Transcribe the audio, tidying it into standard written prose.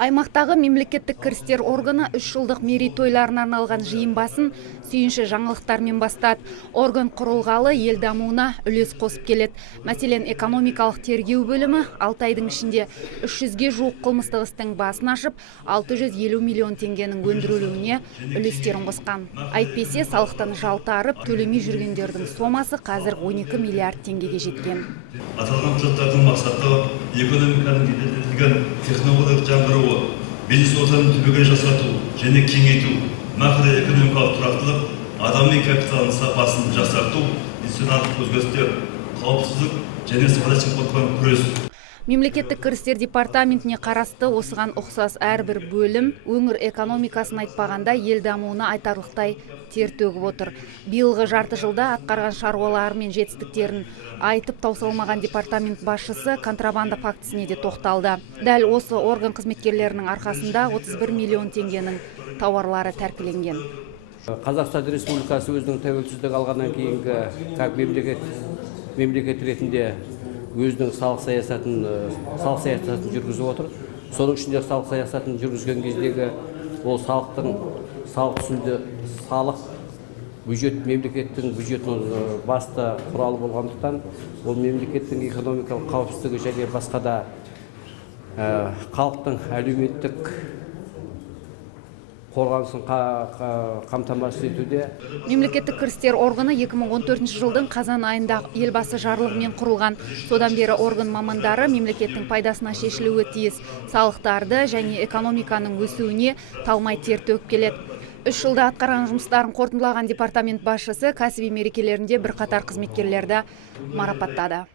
Аймақтағы мемлекеттік кірістер органы 3 жылдық мерейтойларына арналған жиын басын сүйінші жаңалықтармен бастады. Орган құрылғалы ел дамуына үлес қосып келеді. Мәселен, экономикалық тергеу бөлімі 6 айдың ішінде 300-ге жуық қылмыстық істің басын ашып, 650 миллион теңгенің өндірілуіне үлестерін қосқан. Әйтпесе, салықтан жалтарып төлемей жүргендердің сомасы қазір 12 миллиард теңгеге жеткен. Аталған құжаттардың мақсаты экономиканың жетілдірілген технологиялық жаңғыруы, бизнес ортаны түбегейлі жақсарту және кеңейту, макроэкономикалық тұрақтылық, адами капиталының сапасын жақсарту, институционалдық өзгерістер, қауіпсіздік және сыбайлас жемқорлықпен күрес. Мемлекеттік кірістер департаментіне қарасты осыған ұқсас әрбір бөлім өңір экономикасын айтпағанда ел дамуына айтарлықтай тер төгіп отыр. Биылғы жарты жылда атқарған шаруалары мен жетістіктерін айтып таусылмаған департамент басшысы контрабанда фактісіне де тоқталды. Дәл осы орган қызметкерлерінің арқасында 31 миллион теңгенің тауарлары тәркіленген. Қазақстан Республикасы өзінің тәуелсіздік алғаннан кейінгі мемлекет ретінде өзінің салық саясатын жүргізіп отыр. Соның ішінде салық саясатын жүргізген кездегі ол салық түсімді бюджет мемлекеттің бюджетінің басты құралы болғандықтан, ол мемлекеттің экономикалық қауіпсіздігі және басқа да халықтың әлеуметтік қорғанысын қамтамасыз етуде. Мемлекеттік кірістер органы 2014 жылдың қазан айында елбасы жарлығымен құрылған. Содан бері орган мамандары мемлекеттің пайдасына шешілуі тиіс салықтарды және экономиканың өсуіне талмай тер төгіп келеді. 3 жылда атқарған жұмыстарын қорытындылаған департамент басшысы кәсіби мерекелерінде бірқатар қызметкерлерді марапаттады.